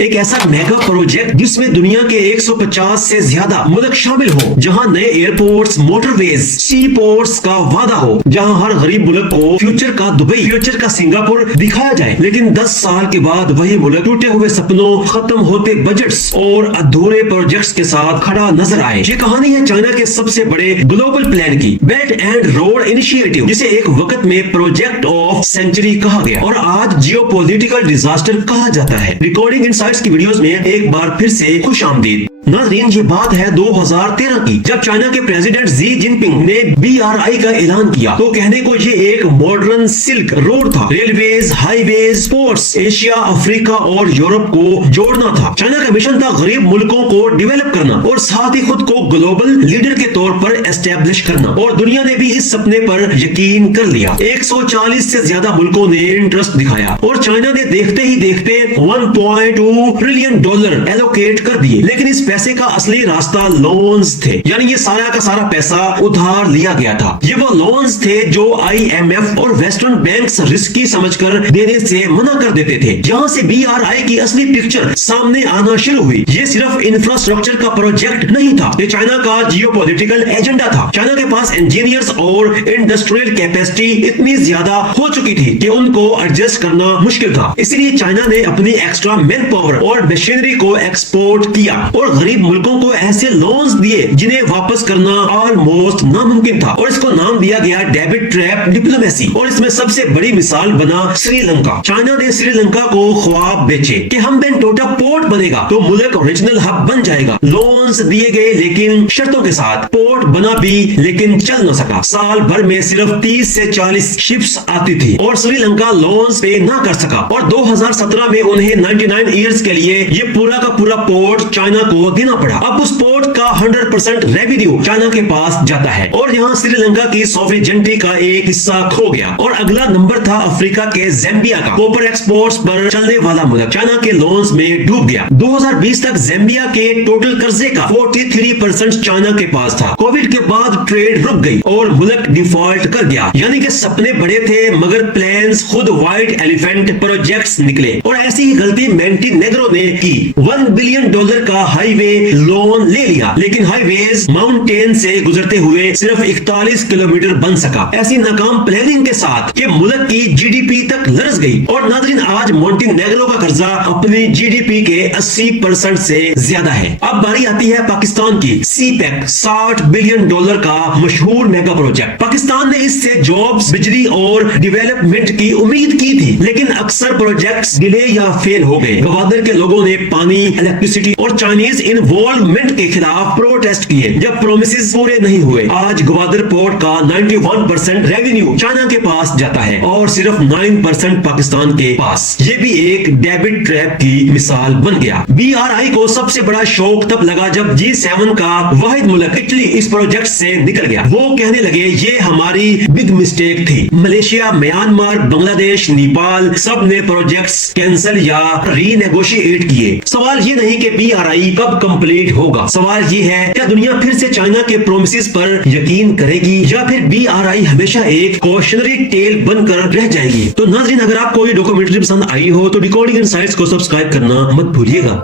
एक ऐसा mega project जिसमें दुनिया के 150 से ज्यादा मुल्क शामिल हो, जहां नए एयरपोर्ट्स, मोटरवेज, सी पोर्ट्स का वादा हो, जहां हर गरीब मुल्क को फ्यूचर का दुबई, फ्यूचर का सिंगापुर दिखाया जाए। लेकिन 10 साल के बाद वही मुल्क टूटे हुए सपनों, खत्म होते बजट्स और अधूरे प्रोजेक्ट्स के साथ खड़ा नजर आए। ये कहानी है चाइना के सबसे बड़े ग्लोबल प्लान की, बेल्ट एंड रोड इनिशिएटिव, जिसे एक वक्त में प्रोजेक्ट ऑफ सेंचुरी कहा गया और आज जियोपॉलिटिकल डिजास्टर कहा जाता है। रिकॉर्डिंग इनसाइट्स की वीडियोस में एक बार फिर से खुश आमदीद। नाज़रीन, ये बात है 2013 की, जब चाइना के प्रेसिडेंट जी जिनपिंग ने BRI का ऐलान किया। तो कहने को ये एक मॉडर्न सिल्क रोड था, railways, highways, ports, Asia, Africa और यूरोप को जोड़ना था। चाइना का मिशन था गरीब मुल्कों को डेवलप करना और साथ ही खुद को ग्लोबल लीडर के तौर पर एस्टेब्लिश करना, और दुनिया ने भी इस सपने पर यकीन कर लिया। 140 से ज्यादा मुल्कों ने इंटरेस्ट दिखाया और चाइना ने देखते ही देखते $1.2 ट्रिलियन एलोकेट कर दिए। लेकिन इस पैसे का असली रास्ता लोन्स थे, यानी ये सारा का सारा पैसा उधार लिया गया था। ये वो लोन्स थे जो IMF और वेस्टर्न बैंक्स रिस्की समझकर देने से मना कर देते थे। जहां से BRI की असली पिक्चर सामने आना शुरू हुई। ये सिर्फ इंफ्रास्ट्रक्चर का प्रोजेक्ट नहीं था, ये चाइना का जियोपॉलिटिकल एजेंडा था। चाइना के पास इंजीनियर्स और इंडस्ट्रियल कैपेसिटी इतनी ज्यादा हो चुकी थी कि उनको एडजस्ट करना मुश्किल था। इसलिए चाइना ने अपनी एक्स्ट्रा मैन पावर और मशीनरी को एक्सपोर्ट किया और गरीब मुल्कों को ऐसे लोन्स दिए जिन्हें वापस करना ऑलमोस्ट नामुमकिन था, और इसको नाम दिया गया डेबिट ट्रैप डिप्लोमेसी। और इसमें सबसे बड़ी मिसाल बना श्रीलंका। चाइना ने श्रीलंका को ख्वाब बेचे कि हम बेंटोटा पोर्ट बनेगा तो मुल्क रीजनल हब बन जाएगा। लोन्स दिए गए लेकिन शर्तों के साथ। पोर्ट बना भी लेकिन चल न सका। साल भर में सिर्फ 30 से 40 शिप्स आती थी और श्रीलंका लोन्स पे ना कर सका, और 2017 में उन्हें 99 ईयर्स के लिए ये पूरा का पूरा पोर्ट चाइना को देना पड़ा। अब उस पोर्ट का 100% रेवेन्यू चाइना के पास जाता है और यहाँ श्रीलंका की सॉवरेनिटी का एक हिस्सा खो गया। और अगला नंबर था अफ्रीका के ज़ाम्बिया का। कॉपर एक्सपोर्ट्स पर चलने वाला मुल्क चाइना के लोन्स में डूब गया। 2020 तक ज़ाम्बिया के टोटल कर्जे का 43% चाइना के पास था। कोविड के बाद ट्रेड रुक गई और मुल्क डिफॉल्ट कर गया। यानी कि सपने बड़े थे मगर प्लान्स खुद व्हाइट एलिफेंट प्रोजेक्ट्स निकले। और ऐसी ही गलती मोंटेनेग्रो ने की। $1 बिलियन का हाईवे लोन ले लिया, लेकिन हाईवेज माउंटेन से गुजरते हुए सिर्फ 41 किलोमीटर बन सका। ऐसी नाकाम प्लानिंग के साथ कि मुल्क की GDP तक लरस गई। और नाज़रीन, आज मोंटेनेग्रो का कर्जा अपनी GDP के 80% से ज्यादा है। अब बारी आती है पाकिस्तान की। CPEC $60 बिलियन का मशहूर मेगा प्रोजेक्ट। पाकिस्तान ने इससे जॉब्स, बिजली और डेवलपमेंट की उम्मीद की थी, लेकिन अक्सर प्रोजेक्ट्स डिले या फेल हो गए। गवादर के लोगों ने पानी, इलेक्ट्रिसिटी और चाइनीज इन्वॉल्वमेंट के खिलाफ प्रोटेस्ट किए जब प्रोमिसेस पूरे नहीं हुए। आज ग्वादर पोर्ट का 91% रेवेन्यू चाइना के पास जाता है और सिर्फ 9% पाकिस्तान के पास। ये भी एक डेबिट ट्रैप की मिसाल बन गया। BRI को सबसे बड़ा शौक तब लगा जब G7 का वाहिद मुल्क इटली इस प्रोजेक्ट से निकल गया। वो कहने लगे ये हमारी बिग मिस्टेक थी। मलेशिया, म्यांमार, बांग्लादेश, नेपाल सब ने प्रोजेक्ट्स कैंसिल या रीनेगोशिएट किए। सवाल ये नहीं कि BRI कब कंप्लीट होगा, सवाल ये है क्या दुनिया फिर से चाइना के प्रोमिसेस पर यकीन करेगी या फिर BRI हमेशा एक कॉशनरी टेल बनकर रह जाएगी। तो नाज़रीन, अगर आपको ये डॉक्यूमेंट्री पसंद आई हो तो रिकॉर्डिंग इनसाइट्स को सब्सक्राइब करना मत भूलिएगा।